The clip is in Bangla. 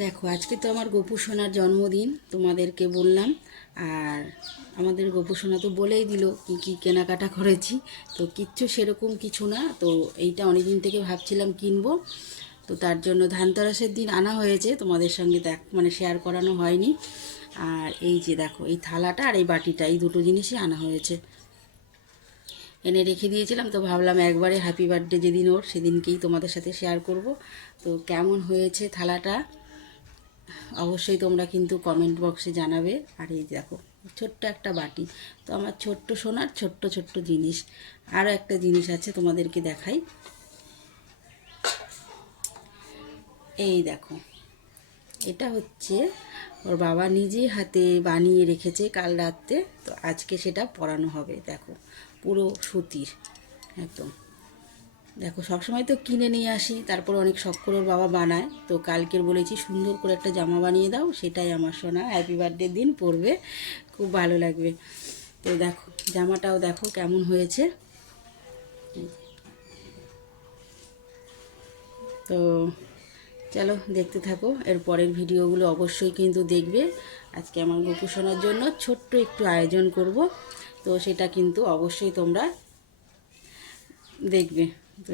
দেখো আজকে তো আমার গোপু সোনার জন্মদিন, তোমাদেরকে বললাম। আর আমাদের গোপু সোনা তো বলেই দিল কি কি কেনাকাটা করেছি। তো কিচ্ছু সেরকম কিছু না। তো এইটা অনেক দিন থেকে ভাবছিলাম কিনবো। তো তার জন্য ধানতেরাসের দিন আনা হয়েছে, তোমাদের সঙ্গে শেয়ার করানো হয়নি। আর এই যে দেখো, এই থালাটা আর এই বাটিটা, এই দুটো জিনিসই আনা হয়েছে। এনে রেখে দিয়েছিলাম, তো ভাবলাম একবারে হ্যাপি বার্থডে যেদিন ওর, সেদিনকেই তোমাদের সাথে শেয়ার করব। তো কেমন হয়েছে থালাটা অবশ্যই তোমরা কিন্তু কমেন্ট বক্সে জানাবে। আর এই দেখো, ছোট্ট একটা বাটি। তো আমার ছোট্ট সোনার ছোট্ট ছোট্ট জিনিস। আরও একটা জিনিস আছে, তোমাদেরকে দেখাই। এই দেখো, এটা হচ্ছে ওর বাবা নিজে হাতে বানিয়ে রেখেছে কাল রাতে। তো আজকে সেটা পরানো হবে। দেখো, পুরো সুতির একদম। দেখো, সবসময় তো কিনে নিয়ে আসি, তারপর অনেক শখ করে ওর বাবা বানায়। তো কালকের বলেছি সুন্দর করে একটা জামা বানিয়ে দাও, সেটাই আমার সোনা হ্যাপি বার্থডের দিন পরবে, খুব ভালো লাগবে। তো দেখো, জামাটাও দেখো কেমন হয়েছে। তো চলো দেখতে থাকো, এর পরের ভিডিওগুলো অবশ্যই কিন্তু দেখবে। আজকে আমার গোপু সোনার জন্য ছোট্ট একটু আয়োজন করব, তো সেটা কিন্তু অবশ্যই তোমরা দেখবে। তো